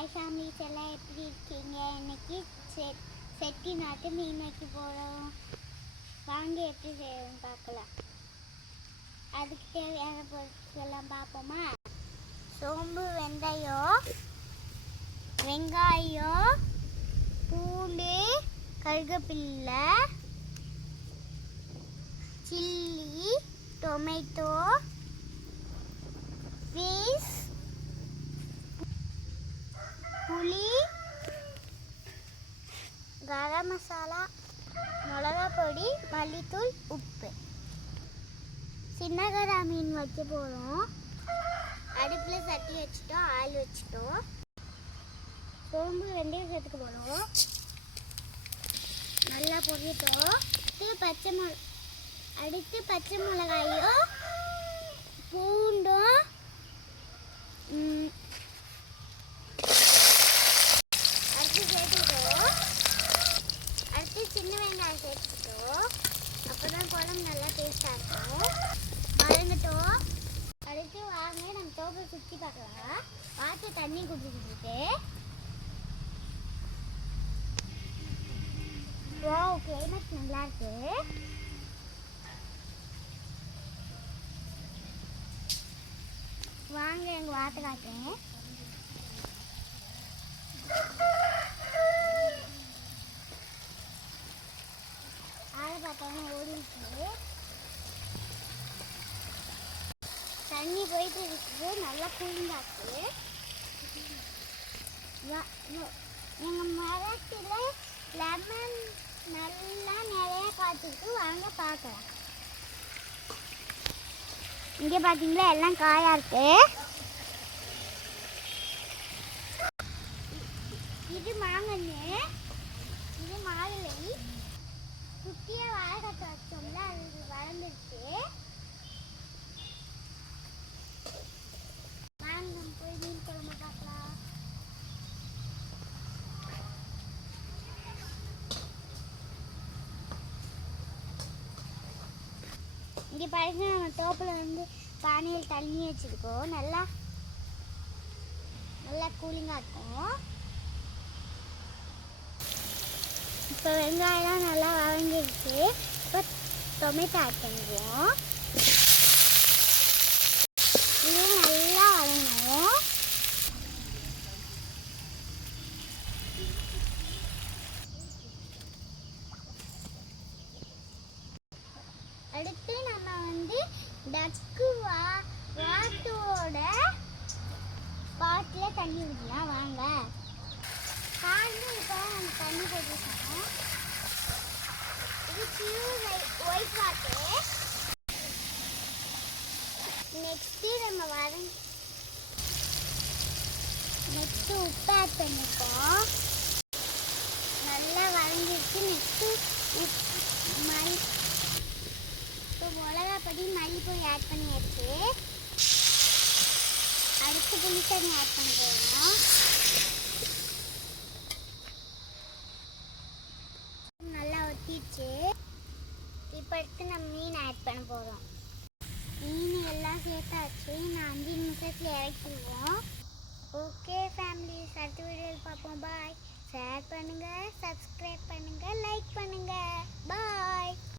Hi families எல்லாம் எப்படி இருக்கீங்க? இன்னைக்கு செட்டிநாட்டு மீன் வைக்க போகிறோம். வாங்க எப்படி செய்யணும்னு பார்க்கலாம். அதுக்கு தேவையான பொருட்கள்லாம் பார்ப்போமா? சோம்பு, வெந்தயம், வெங்காயம், பூண்டு, கருவேப்பிலை, சில்லி, டொமேட்டோ, பீஸ், புளி, கரம் மசாலா, மிளகா பொடி, மல்லித்தூள், உப்பு. சின்னகரா மீன் வைக்க போகிறோம். அடுப்பில் சட்டி வச்சுட்டோம், ஆயில் வச்சுட்டோம். சோம்பு, வெந்தயம் சேர்த்துக்க போகிறோம். நல்லா பொரிட்டோம். அடுத்து பச்சை மிளகாயும் பூண்டும் அடுத்து சேர்த்துக்கிட்டோம். அடுத்து சின்ன வெங்காயம் சேர்த்துக்கிட்டோம். அப்போ தான் குழம்பு நல்லா டேஸ்டாக இருக்கும். வதங்கட்டும். அடுத்து வாங்க நம்ம தோப்பை சுற்றி பார்க்கலாம். பார்த்து தண்ணி குடிச்சுக்கிட்டு கிளைமேட் நல்லா இருக்கு. வாங்க எங்கள் வாட்டை காட்டுறேன். ஆளை பார்த்தோன்னா ஓடிச்சு. தண்ணி போயிட்டு இருக்குது. நல்லா கூலிங்காச்சு. எங்கள் மரத்தில் லெமன் நல்லா நிறைய காய்ச்சிருக்கு. வாங்க பார்க்கலாம். இங்கே பார்த்தீங்களா எல்லாம் காயாக இருக்கு. இது மாங்கன்னு, இது மாதுளை. குட்டியாக வாழைக்கட்டை வச்சோம்ல, அது வளர்ந்துருச்சு. வாங்க போய் மீன் குழம்பு பார்க்கலாம். இங்கே பாருங்க, நம்ம தோப்பில் வந்து பானையில் தண்ணி வச்சுருக்கோம். நல்லா கூலிங்காக இருக்கும். இப்போ வெங்காயம்லாம் நல்லா வதங்கிடுச்சு. இப்போ டொமேட்டோ ஆட் பண்ணிடுவோம். இதுவும் நல்லா வதங்கணும். அடுத்து நம்ம வந்து டக்கு வாட்டோட பாட்டில் தண்ணி ஊற்றலாம். வாங்க பாருங்க. இப்போ நம்ம தண்ணி போட்டுருக்கோம். இது பியூர் ஒயிட் வாட்டர். நெக்ஸ்ட்டு நம்ம நெக்ஸ்ட்டு உப்பு ஆட் பண்ணிப்போம். நல்லா வதங்கிடுச்சு. நெக்ஸ்ட்டு இப்போ மிளகா பொடி, மல்லிப்பொடி ஆட் பண்ணியாச்சு. அடுத்து புளி தண்ணி ஆட் பண்ண போகிறோம். நல்லா ஒட்டிடுச்சு. இப்போ அடுத்து நம்ம மீன் ஆட் பண்ண போகிறோம். மீன் எல்லாம் சேர்த்தாச்சு. நான் 5 நிமிஷத்தில் இறக்கிடுவோம். ஓகே ஃபேமிலிஸ், அடுத்த வீடியோவில் பார்ப்போம். பாய். ஷேர் பண்ணுங்கள், சப்ஸ்கிரைப் பண்ணுங்கள், லைக் பண்ணுங்கள். பாய்.